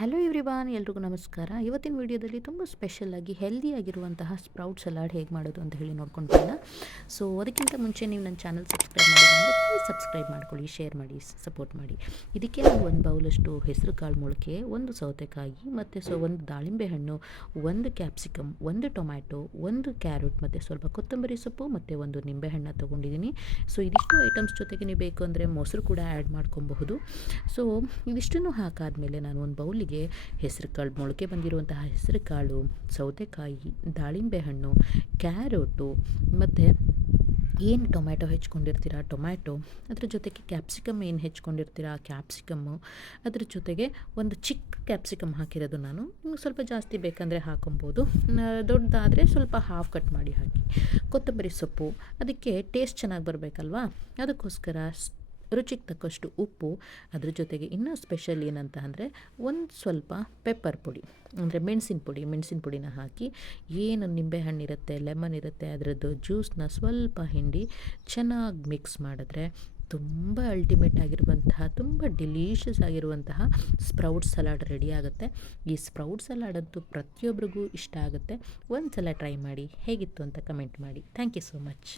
Hello everyone, ಎಲ್ರಿಗೂ ನಮಸ್ಕಾರ. ಇವತ್ತಿನ ವಿಡಿಯೋದಲ್ಲಿ ತುಂಬ ಸ್ಪೆಷಲಾಗಿ ಹೆಲ್ದಿಯಾಗಿರುವಂತಹ ಸ್ಪ್ರೌಟ್ ಸಲಾಡ್ ಹೇಗೆ ಮಾಡೋದು ಅಂತ ಹೇಳಿ ನೋಡ್ಕೊಂಡು ಬರೋಣ. ಸೊ ಅದಕ್ಕಿಂತ ಮುಂಚೆ ನೀವು ನನ್ನ ಚಾನಲ್ ಸಬ್ಸ್ಕ್ರೈಬ್ ಮಾಡಿಲ್ಲ ಅಂದರೆ ಪ್ಲೀಸ್ ಸಬ್ಸ್ಕ್ರೈಬ್ ಮಾಡ್ಕೊಳ್ಳಿ, ಶೇರ್ ಮಾಡಿ, ಸಪೋರ್ಟ್ ಮಾಡಿ. ಇದಕ್ಕೆ ನಾನು ಒಂದು ಬೌಲಷ್ಟು ಹೆಸರು ಕಾಳು ಮೊಳಕೆ, ಒಂದು ಸೌತೆಕಾಯಿ ಮತ್ತು ಒಂದು ದಾಳಿಂಬೆ ಹಣ್ಣು, ಒಂದು ಕ್ಯಾಪ್ಸಿಕಮ್, ಒಂದು ಟೊಮ್ಯಾಟೊ, ಒಂದು ಕ್ಯಾರೆಟ್ ಮತ್ತು ಸ್ವಲ್ಪ ಕೊತ್ತಂಬರಿ ಸೊಪ್ಪು ಮತ್ತು ಒಂದು ನಿಂಬೆಹಣ್ಣು ತೊಗೊಂಡಿದ್ದೀನಿ. ಸೊ ಇದಿಷ್ಟು ಐಟಮ್ಸ್ ಜೊತೆಗೆ ನೀವು ಬೇಕು ಅಂದರೆ ಮೊಸರು ಕೂಡ ಆ್ಯಡ್ ಮಾಡ್ಕೊಬಹುದು. ಸೊ ಇದಿಷ್ಟನ್ನು ಹಾಕಾದ್ಮೇಲೆ ನಾನು ಒಂದು ಬೌಲಿಗೆ ಹೆಸರು ಕಾಳು ಮೊಳಕೆ ಬಂದಿರುವಂತಹ ಹೆಸರು ಕಾಳು, ಸೌತೆಕಾಯಿ, ದಾಳಿಂಬೆ ಹಣ್ಣು, ಕ್ಯಾರೋಟು ಮತ್ತು ಏನು ಟೊಮ್ಯಾಟೊ ಹೆಚ್ಕೊಂಡಿರ್ತೀರ ಟೊಮ್ಯಾಟೊ, ಅದ್ರ ಜೊತೆಗೆ ಕ್ಯಾಪ್ಸಿಕಮ್ ಏನು ಹೆಚ್ಕೊಂಡಿರ್ತೀರ ಕ್ಯಾಪ್ಸಿಕಮ್ಮು, ಅದ್ರ ಜೊತೆಗೆ ಒಂದು ಚಿಕ್ಕ ಕ್ಯಾಪ್ಸಿಕಮ್ ಹಾಕಿರೋದು ನಾನು. ನಿಮ್ಗೆ ಸ್ವಲ್ಪ ಜಾಸ್ತಿ ಬೇಕಂದರೆ ಹಾಕೊಬೋದು, ದೊಡ್ಡದಾದರೆ ಸ್ವಲ್ಪ ಹಾಫ್ ಕಟ್ ಮಾಡಿ ಹಾಕಿ. ಕೊತ್ತಂಬರಿ ಸೊಪ್ಪು, ಅದಕ್ಕೆ ಟೇಸ್ಟ್ ಚೆನ್ನಾಗಿ ಬರಬೇಕಲ್ವಾ, ಅದಕ್ಕೋಸ್ಕರ ರುಚಿಗೆ ತಕ್ಕಷ್ಟು ಉಪ್ಪು. ಅದ್ರ ಜೊತೆಗೆ ಇನ್ನೂ ಸ್ಪೆಷಲ್ ಏನಂತ ಅಂದರೆ ಒಂದು ಸ್ವಲ್ಪ ಪೆಪ್ಪರ್ ಪುಡಿ ಅಂದರೆ ಮೆಣಸಿನ ಪುಡಿನ ಹಾಕಿ, ಏನು ನಿಂಬೆಹಣ್ಣು ಇರುತ್ತೆ, ಲೆಮನ್ ಇರುತ್ತೆ, ಅದರದ್ದು ಜ್ಯೂಸನ್ನ ಸ್ವಲ್ಪ ಹಿಂಡಿ ಚೆನ್ನಾಗಿ ಮಿಕ್ಸ್ ಮಾಡಿದ್ರೆ ತುಂಬ ಅಲ್ಟಿಮೇಟ್ ಆಗಿರುವಂತಹ, ತುಂಬ ಡಿಲೀಷಿಯಸ್ ಆಗಿರುವಂತಹ ಸ್ಪ್ರೌಟ್ ಸಲಾಡ್ ರೆಡಿ ಆಗುತ್ತೆ. ಈ ಸ್ಪ್ರೌಟ್ ಸಲಾಡ್ ಅಂತೂ ಪ್ರತಿಯೊಬ್ಬರಿಗೂ ಇಷ್ಟ ಆಗುತ್ತೆ. ಒಂದು ಸಲ ಟ್ರೈ ಮಾಡಿ, ಹೇಗಿತ್ತು ಅಂತ ಕಮೆಂಟ್ ಮಾಡಿ. Thank you so much.